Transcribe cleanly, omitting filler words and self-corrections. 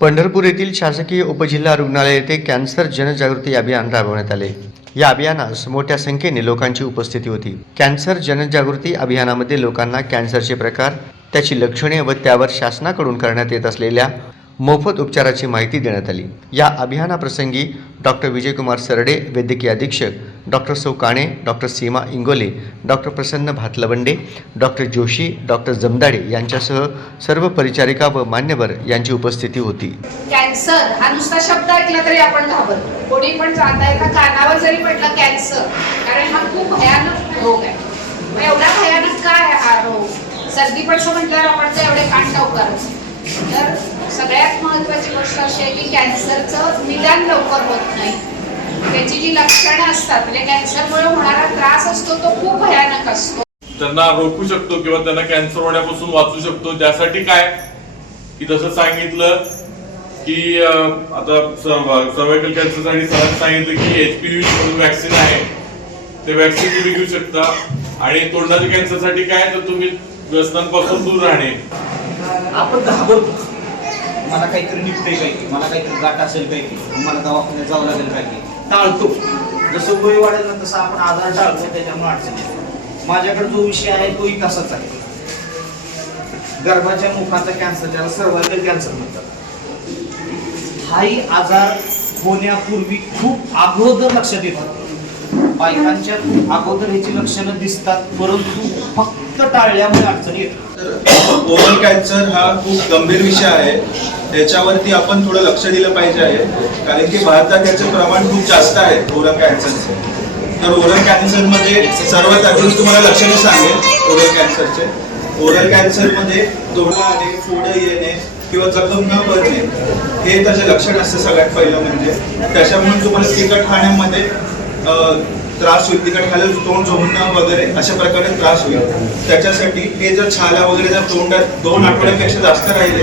पंढरपूर येथील शासकीय उपजिल्हा रुग्णालय येथे कॅन्सर जनजागृती अभियान राबवण्यात आले। या अभियानास मोठ्या संख्येने लोकांची उपस्थिती होती। कॅन्सर जनजागृती अभियानामध्ये लोकांना कॅन्सरचे प्रकार, त्याची लक्षणे व त्यावर शासनाकडून करण्यात येत असलेल्या मोफत उपचाराची माहिती देण्यात आली। या अभियानाप्रसंगी डॉक्टर विजयकुमार सरडे, वैद्यकीय अधीक्षक, डॉक्टर सौ काणे, डॉक्टर सीमा इंगोले, डॉक्टर प्रसन्न भातलवंडे, डॉक्टर जोशी, डॉक्टर जमदाडे यांच्यासह सर्व परिचारिका व मान्यवर यांची उपस्थिती होती। कॅन्सर हा नुसता शब्द ऐकला तरी आपण घाबरतो। कोणी पण जाता एका कानावर जरी पडलं कॅन्सर, कारण हा खूप भयानक रोग आहे। मग एवढा भयानक काय हा रोग? सर्दी पडसं म्हटल्यावर आपण ते एवढे कान टवकारतो। तर सगळ्यात महत्त्वाची गोष्ट अशी आहे की कॅन्सरचं निदान लवकर होत नाही। त्याची जी लक्षणं असतात, म्हणजे कॅन्सरमुळे होणारा त्रास असतो तो खूप भयानक असतो। त्यांना रोखू शकतो किंवा त्यांना कॅन्सर होण्यापासून वाचू शकतो। त्यासाठी काय की जसं सांगितलं की आता सर्वायकल कॅन्सरसाठी सरांनी सांगितलं की HPV म्हणून वॅक्सिन आहे, ते वॅक्सिन तुम्ही घेऊ शकता। आणि तोंडाच्या कॅन्सरसाठी काय तर तुम्ही व्यसनांपासून दूर राहणे। आपण घाबरतो, मला काहीतरी निघतंय काय की, मला काहीतरी गाठ असेल काय की, मला दवाखान्यात जावं लागेल काय की, टाळतो। जसं वय वाढेल ना तसं आपण आजार टाळतो, त्याच्यामुळे अडचण येते। माझ्याकडे जो विषय आहे तोही तसाच आहे, गर्भाच्या मुखाचा कॅन्सर, ज्याला सर्वायकल कॅन्सर म्हणतात। हाही आजार होण्यापूर्वी खूप अगोदर लक्षात येतात। बायकांच्या अगोदर ह्याची लक्षणं दिसतात, परंतु फक्त टाळल्यामुळे अडचणी येतात। ओरल कॅन्सर हा खूप गंभीर विषय आहे, त्याच्यावरती आपण थोडं लक्ष दिलं पाहिजे आहे, कारण की भारतात त्याचं प्रमाण खूप जास्त आहे ओरल कॅन्सरचे। तर ओरल कॅन्सरमध्ये सर्वात आधी तुम्हाला लक्षणे सांगेल ओरल कॅन्सरचे। ओरल कॅन्सरमध्ये तोंड आणे, फोड येणे किंवा जखम न भरणे हे त्याचे लक्षण असतं सगळ्यात पहिलं म्हणजे। त्याच्यामुळे तुम्हाला तिखट खाण्यामध्ये त्रास होईल, तिखट खायला तोंड झोडणं वगैरे अशा प्रकारे त्रास होईल। त्याच्यासाठी हे जर छाला वगैरे जर तोंडात 2 आठवड्यापेक्षा जास्त राहिले